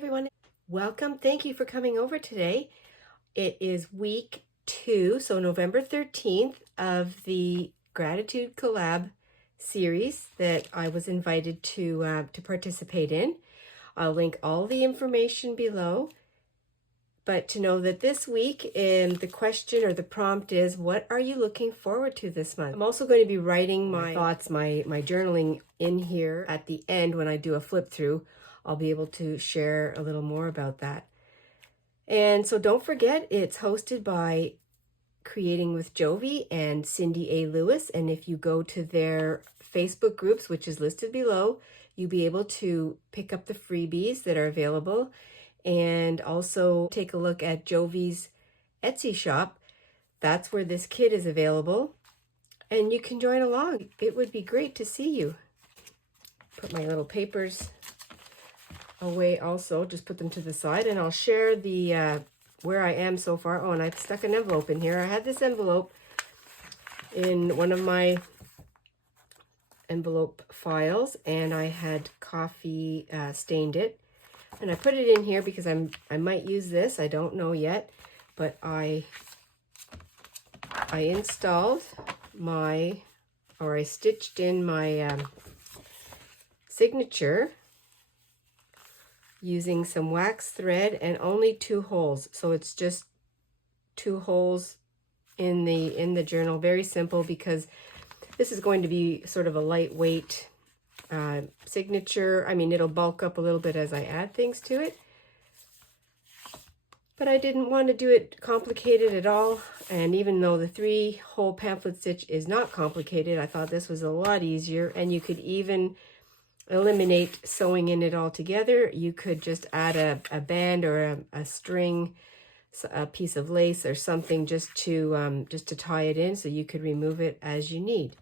everyone. Welcome. Thank you for coming over today. It is week 2, so November 13th of the Gratitude Collab series that I was invited to participate in. I'll link all the information below. But to know that this week, the question or the prompt is, what are you looking forward to this month? I'm also going to be writing my thoughts, my journaling in here at the end when I do a flip through. I'll be able to share a little more about that. And so don't forget, it's hosted by Creating with Jovi and Cindy A. Lewis. And if you go to their Facebook groups, which is listed below, you'll be able to pick up the freebies that are available. And also take a look at Jovi's Etsy shop. That's where this kit is available. And you can join along. It would be great to see you. Put my little papers away also, just put them to the side, and I'll share the where I am so far. Oh, and I've stuck an envelope in here. I had this envelope in one of my envelope files, and I had coffee stained it, and I put it in here because I might use this. I don't know yet, but I installed I stitched in my signature using some wax thread and only 2 holes. So it's just 2 holes in the journal. Very simple, because this is going to be sort of a lightweight signature. I mean, it'll bulk up a little bit as I add things to it. But I didn't want to do it complicated at all. And even though the 3-hole pamphlet stitch is not complicated, I thought this was a lot easier. And you could even eliminate sewing in it all together. You could just add a band or a string, a piece of lace or something just to tie it in, so you could remove it as you need.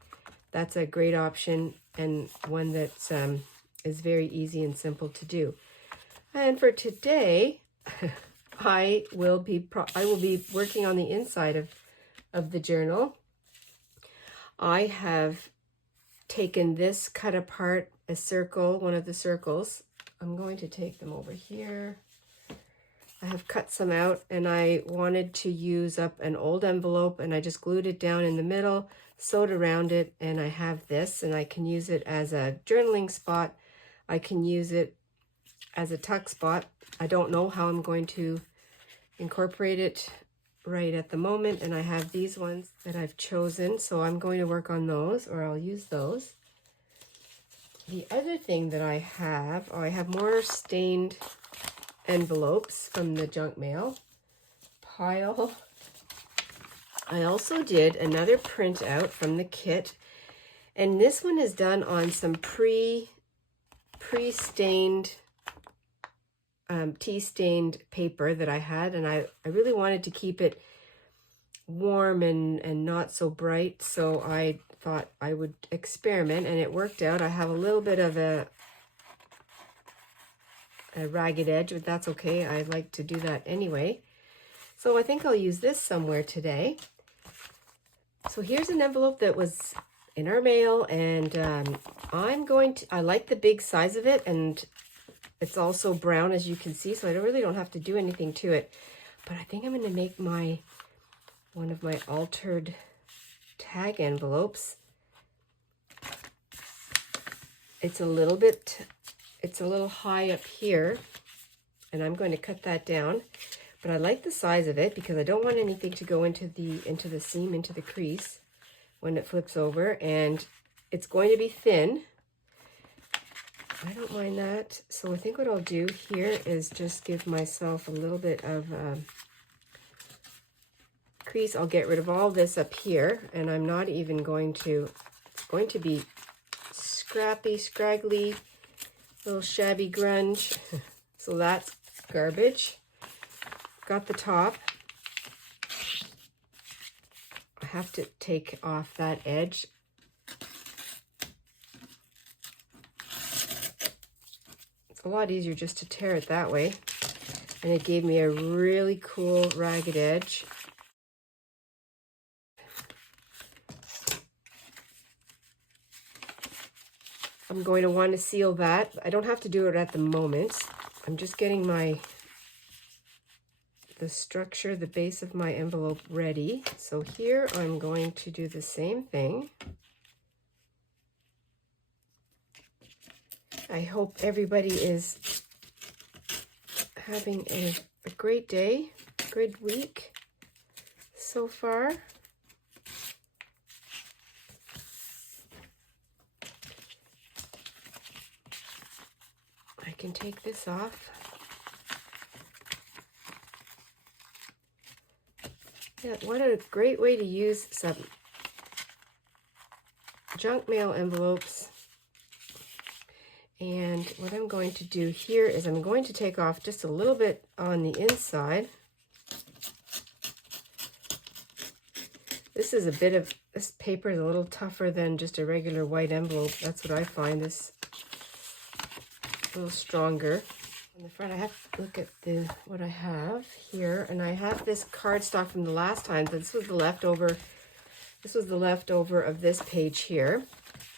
That's a great option, and one that is very easy and simple to do. And for today, I will be working on the inside of the journal. I have taken this, cut apart a circle, one of the circles. I'm going to take them over here. I have cut some out, and I wanted to use up an old envelope, and I just glued it down in the middle, sewed around it, and I have this, and I can use it as a journaling spot. I can use it as a tuck spot. I don't know how I'm going to incorporate it right at the moment, and I have these ones that I've chosen, so I'm going to work on those, or I'll use those. The other thing that I have more stained envelopes from the junk mail pile. I also did another printout from the kit, and this one is done on some pre-stained tea-stained paper that I had, and I really wanted to keep it warm and not so bright, so I thought I would experiment, and it worked out. I have a little bit of a ragged edge, but that's okay. I like to do that anyway. So I think I'll use this somewhere today. So here's an envelope that was in our mail, and I like the big size of it, and it's also brown, as you can see, so I really don't have to do anything to it. But I think I'm going to make one of my altered tag envelopes. It's a little high up here, and I'm going to cut that down. But I like the size of it because I don't want anything to go into the seam, into the crease when it flips over, and it's going to be thin. I don't mind that. So I think what I'll do here is just give myself a little bit of crease. I'll get rid of all this up here, and I'm not even going to, it's going to be scrappy, scraggly, little shabby grunge. So that's garbage. Got the top. I have to take off that edge. It's a lot easier just to tear it that way. And it gave me a really cool ragged edge. I'm going to want to seal that. I don't have to do it at the moment. I'm just getting the structure, the base of my envelope ready. So here I'm going to do the same thing. I hope everybody is having a great day, good week so far. I can take this off. Yeah, what a great way to use some junk mail envelopes. And what I'm going to do here is I'm going to take off just a little bit on the inside. This paper is a little tougher than just a regular white envelope. That's what I find. This a little stronger. On the front, I have to look at what I have here, and I have this cardstock from the last time. This was the leftover. This was the leftover of this page here,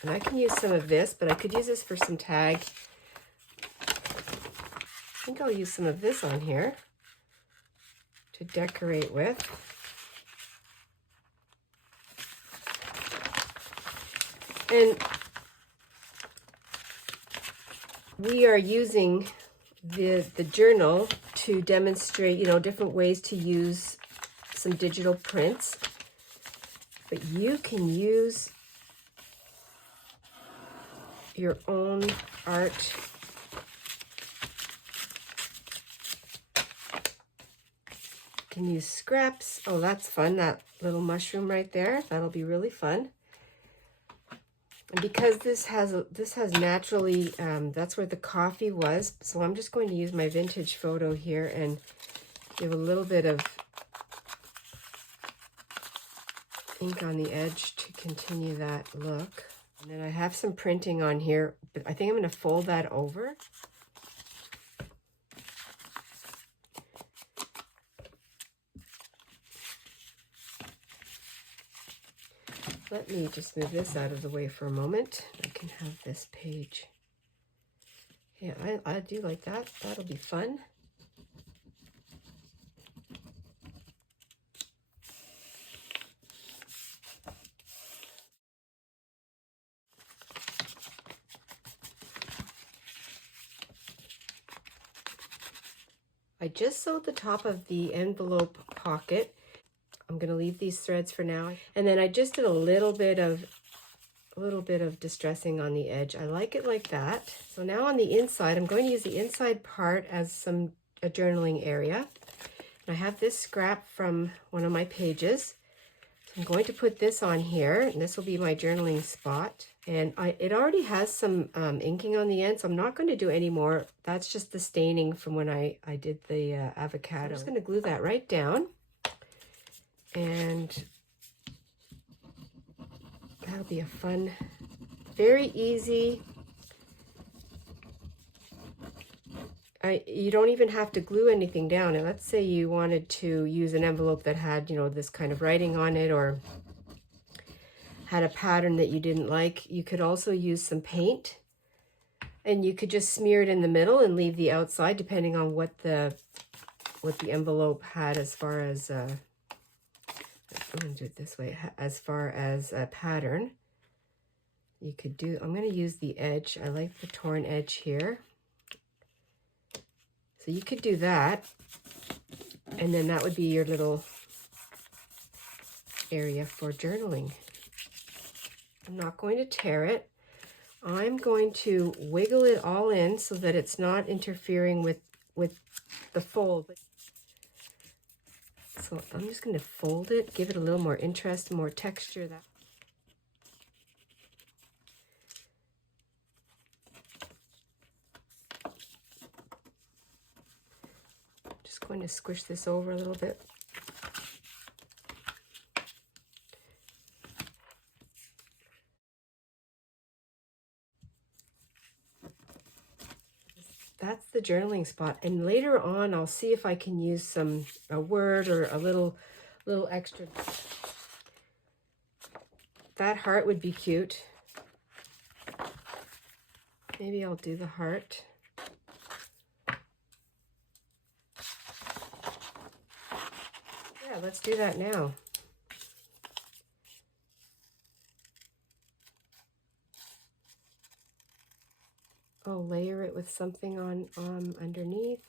and I can use some of this, but I could use this for some tag. I think I'll use some of this on here to decorate with. And we are using the journal to demonstrate, you know, different ways to use some digital prints. But you can use your own art. You can use scraps. Oh, that's fun. That little mushroom right there. That'll be really fun. And because this has naturally, that's where the coffee was. So I'm just going to use my vintage photo here and give a little bit of ink on the edge to continue that look. And then I have some printing on here, but I think I'm going to fold that over. Let me just move this out of the way for a moment. I can have this page. Yeah, I do like that. That'll be fun. I just sewed the top of the envelope pocket. I'm going to leave these threads for now. And then I just did a little bit of distressing on the edge. I like it like that. So now on the inside, I'm going to use the inside part as a journaling area. And I have this scrap from one of my pages. So I'm going to put this on here, and this will be my journaling spot. And it already has some inking on the end, so I'm not going to do any more. That's just the staining from when I did the avocado. I'm just going to glue that right down. And that'll be a fun, very easy. You don't even have to glue anything down. And let's say you wanted to use an envelope that had, you know, this kind of writing on it or had a pattern that you didn't like. You could also use some paint, and you could just smear it in the middle and leave the outside, depending on what the envelope had as far as I'm going to do it this way. As far as a pattern, you could do, I'm going to use the edge. I like the torn edge here. So you could do that. And then that would be your little area for journaling. I'm not going to tear it. I'm going to wiggle it all in so that it's not interfering with the fold. So I'm just going to fold it, give it a little more interest, more texture. Just going to squish this over a little bit. That's the journaling spot, and later on I'll see if I can use a word or a little extra. That heart would be cute. Maybe I'll do the heart. let's do that now. I'll layer it with something on underneath.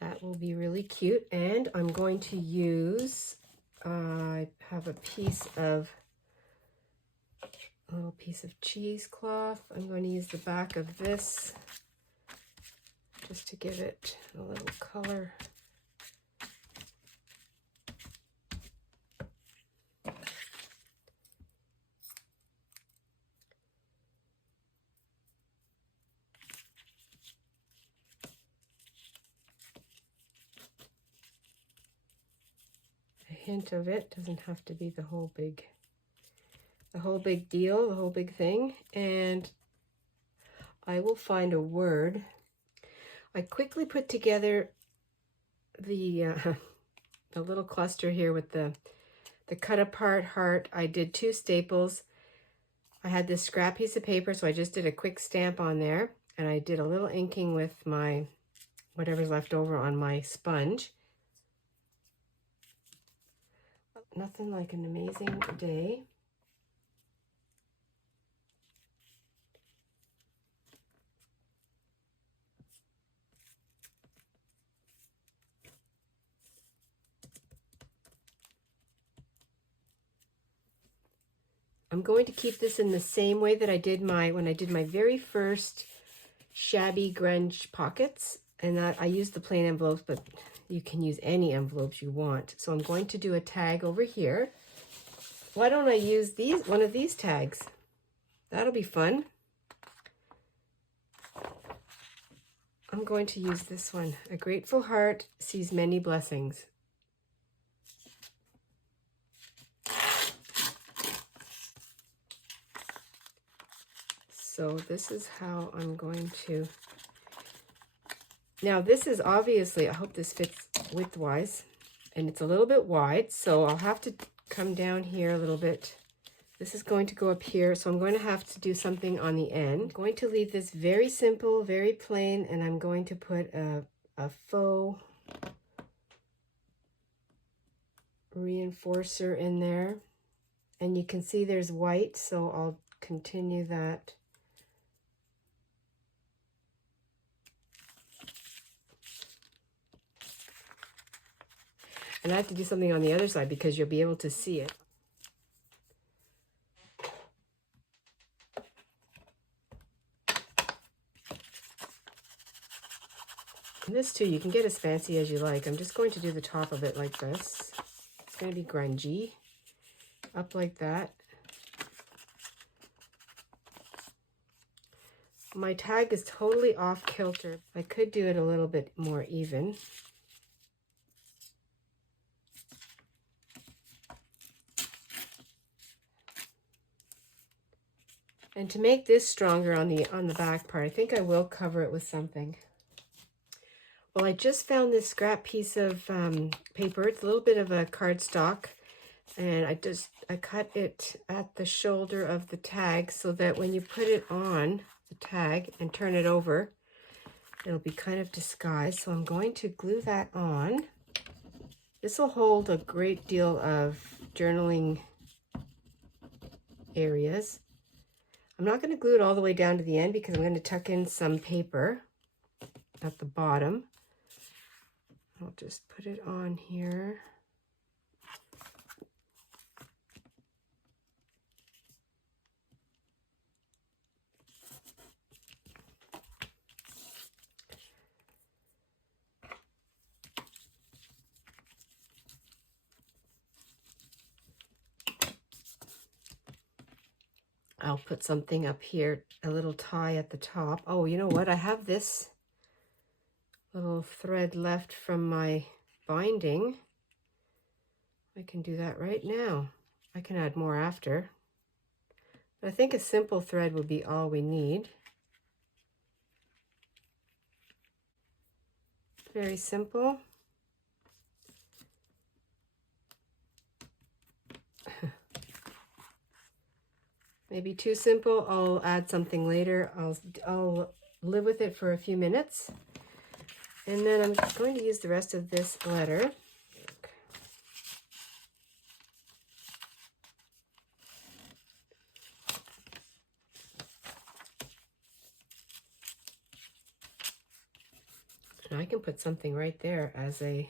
That will be really cute. And I'm going to use, I have a little piece of cheesecloth. I'm going to use the back of this just to give it a little color. A hint of it, doesn't have to be the whole big deal, the whole big thing. And I will find a word. I quickly put together the the little cluster here with the cut apart heart. I did 2 staples. I had this scrap piece of paper, so I just did a quick stamp on there, and I did a little inking with my whatever's left over on my sponge. Nothing like an amazing day. I'm going to keep this in the same way that I did when I did my very first shabby grunge pockets, and that I used the plain envelopes, but you can use any envelopes you want. So I'm going to do a tag over here. Why don't I use one of these tags? That'll be fun. I'm going to use this one. A grateful heart sees many blessings. So this is how I'm going to... Now this is obviously, I hope this fits widthwise, and it's a little bit wide, so I'll have to come down here a little bit. This is going to go up here, so I'm going to have to do something on the end. I'm going to leave this very simple, very plain, and I'm going to put a faux reinforcer in there. And you can see there's white, so I'll continue that. And I have to do something on the other side because you'll be able to see it. And this too, you can get as fancy as you like. I'm just going to do the top of it like this. It's going to be grungy. Up like that. My tag is totally off kilter. I could do it a little bit more even. And to make this stronger on the back part, I think I will cover it with something. Well, I just found this scrap piece of paper. It's a little bit of a cardstock, and I cut it at the shoulder of the tag so that when you put it on the tag and turn it over, it'll be kind of disguised. So I'm going to glue that on. This will hold a great deal of journaling areas. I'm not going to glue it all the way down to the end because I'm going to tuck in some paper at the bottom. I'll just put it on here. I'll put something up here, a little tie at the top. Oh, you know what? I have this little thread left from my binding. I can do that right now. I can add more after. But I think a simple thread will be all we need. Very simple. maybe too simple. I'll add something later. I'll live with it for a few minutes. And then I'm going to use the rest of this letter. And I can put something right there as a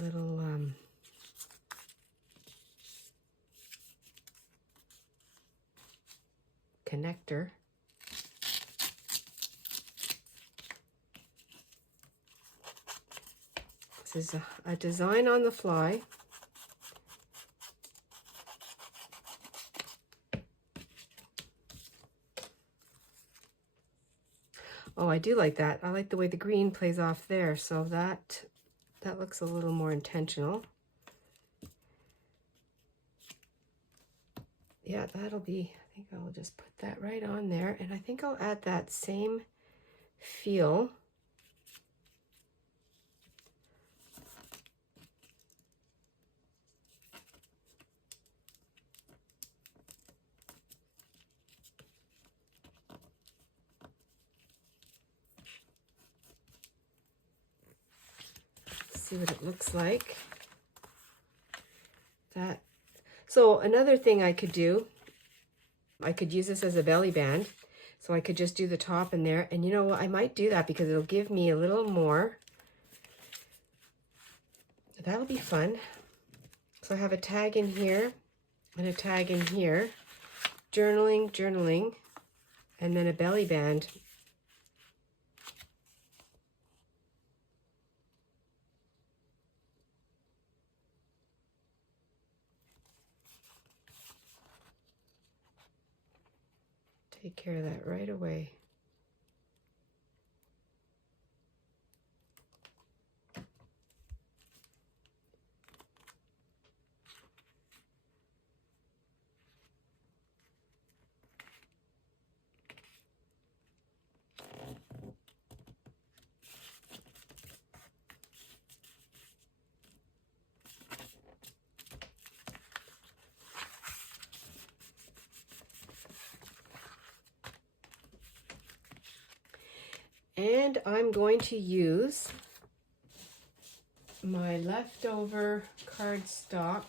little connector. This is a design on the fly. Oh, I do like that. I like the way the green plays off there, so that looks a little more intentional. Yeah, that'll be, I think I'll just put that right on there, and I think I'll add that same feel. See what it looks like. That. So another thing I could do, I could use this as a belly band. So I could just do the top in there. And you know what, I might do that because it'll give me a little more. That'll be fun. So I have a tag in here and a tag in here. Journaling, journaling, and then a belly band. Take care of that right away. And I'm going to use my leftover cardstock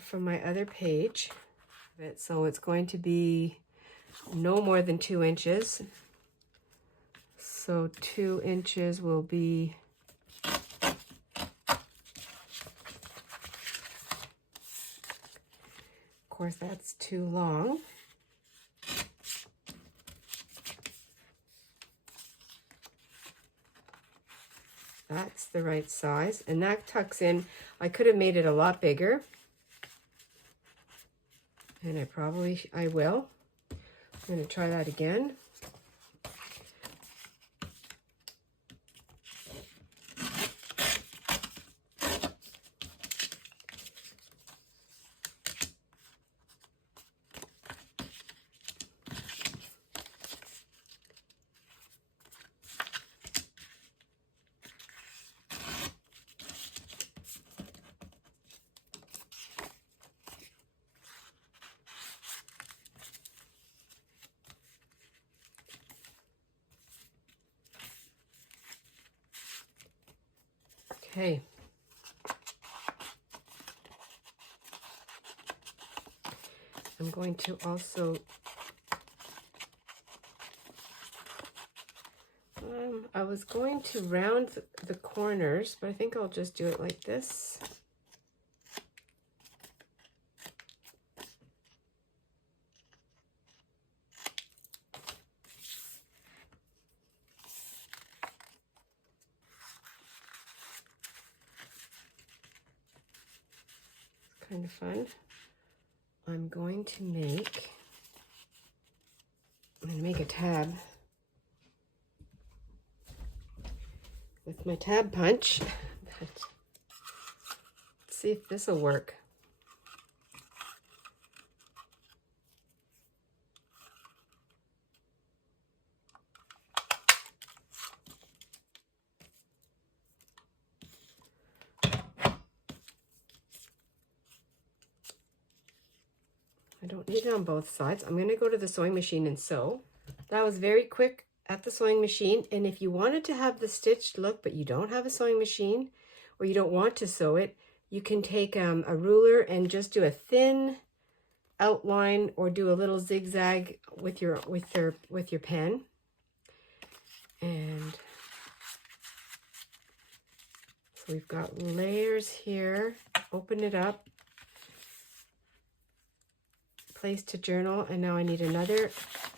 from my other page. So it's going to be no more than 2 inches. So 2 inches will be of course that's too long. That's the right size, and that tucks in. I could have made it a lot bigger, and I will. I'm going to try that again. Okay. I'm going to also I was going to round the corners, but I think I'll just do it like this. Kind of fun. I'm going to make a tab with my tab punch. Let's see if this will work. don't need it on both sides. I'm going to go to the sewing machine and sew. That was very quick at the sewing machine. And if you wanted to have the stitched look, but you don't have a sewing machine, or you don't want to sew it, you can take a ruler and just do a thin outline, or do a little zigzag with your pen. And so we've got layers here. Open it up. Place to journal, and now I need another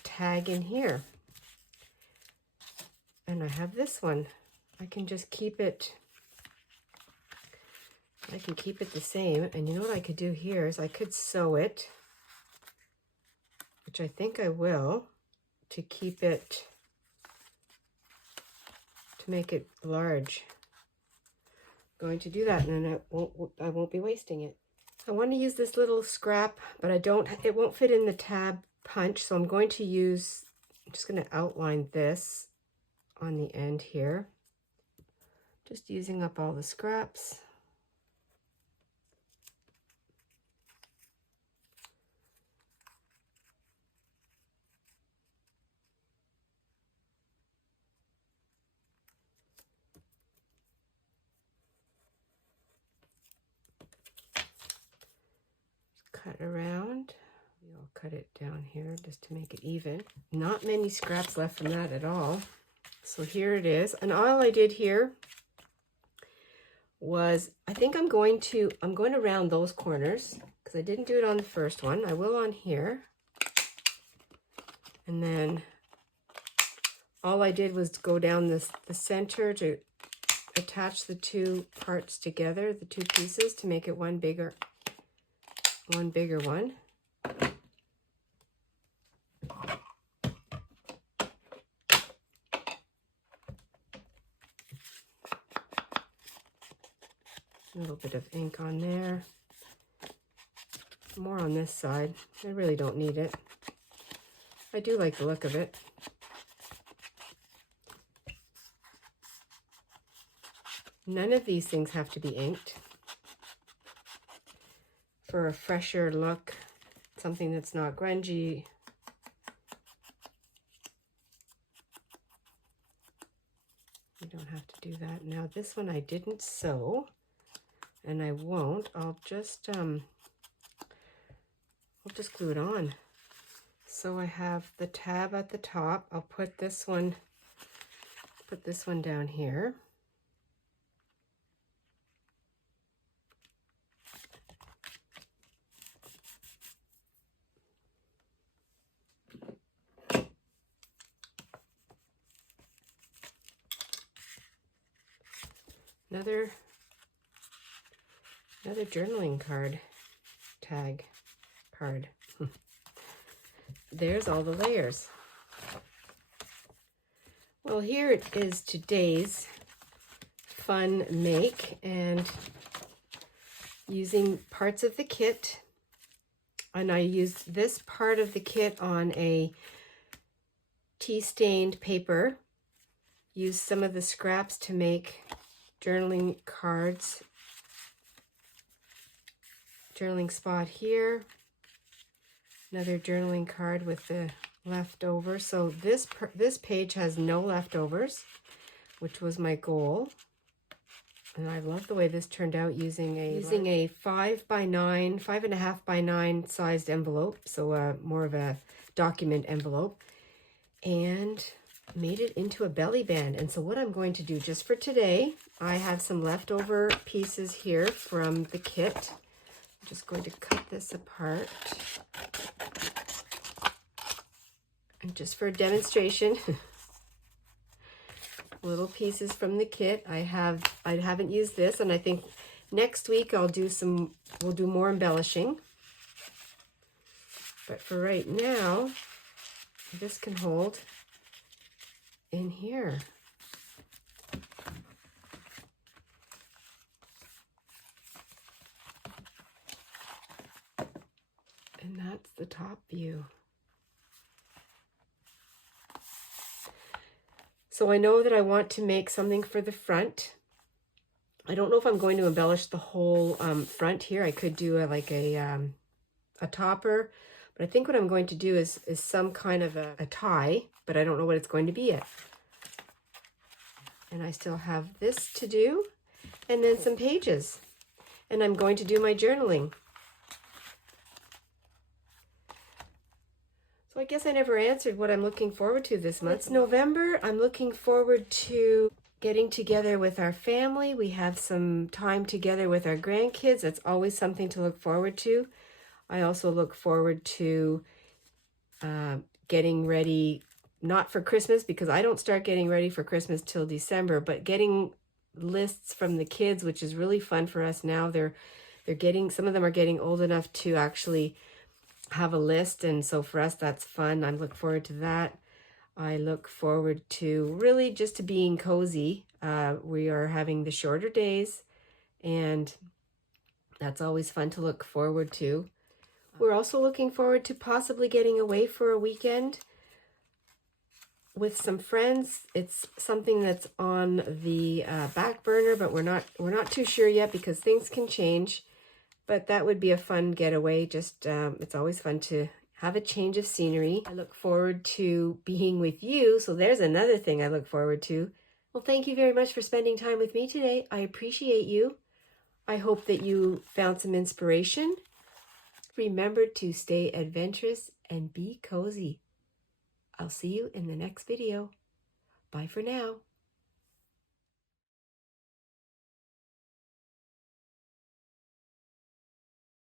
tag in here. And I have this one. I can just keep it, I can keep it the same. And you know what I could do here is I could sew it, which I think I will, to keep it, to make it large. I'm going to do that, and then I won't be wasting it. I want to use this little scrap, but it won't fit in the tab punch, so I'm going to use, I'm just going to outline this on the end here. Just using up all the scraps. Cut around. I'll cut it down here just to make it even. Not many scraps left from that at all. So here it is. And all I did here was, I think I'm going to round those corners because I didn't do it on the first one. I will on here. And then all I did was go down the center to attach the two parts together, the two pieces, to make it one bigger one. A little bit of ink on there. More on this side. I really don't need it. I do like the look of it. None of these things have to be inked. For a fresher look, something that's not grungy. You don't have to do that. Now this one I didn't sew, and I won't. I'll just glue it on. So I have the tab at the top. I'll put this one down here. Another journaling card, tag card. There's all the layers. Well, here it is, today's fun make, and using parts of the kit. And I used this part of the kit on a tea-stained paper. Used some of the scraps to make journaling cards. Journaling spot here. Another journaling card with the leftovers. So this page has no leftovers, which was my goal. And I love the way this turned out using a 5.5 by 9 sized envelope. So more of a document envelope. And made it into a belly band. And so what I'm going to do just for today, I have some leftover pieces here from the kit. I'm just going to cut this apart. And just for a demonstration, little pieces from the kit. I haven't used this, and I think next week we'll do more embellishing. But for right now, this can hold in here. And that's the top view. So I know that I want to make something for the front. I don't know if I'm going to embellish the whole front here. I could do a topper, But I think what I'm going to do is some kind of a tie, but I don't know what it's going to be yet. And I still have this to do, and then some pages. And I'm going to do my journaling. So I guess I never answered what I'm looking forward to this month. It's November. I'm looking forward to getting together with our family. We have some time together with our grandkids. That's always something to look forward to. I also look forward to getting ready, not for Christmas, because I don't start getting ready for Christmas till December, but getting lists from the kids, which is really fun for us now. They're getting, some of them are getting old enough to actually have a list, and so for us that's fun. I look forward to that. I look forward to really just to being cozy. We are having the shorter days, and that's always fun to look forward to. We're also looking forward to possibly getting away for a weekend with some friends. It's something that's on the back burner, but we're not too sure yet because things can change. But that would be a fun getaway. Just it's always fun to have a change of scenery. I look forward to being with you. So there's another thing I look forward to. Well, thank you very much for spending time with me today. I appreciate you. I hope that you found some inspiration. Remember to stay adventurous and be cozy. I'll see you in the next video. Bye for now.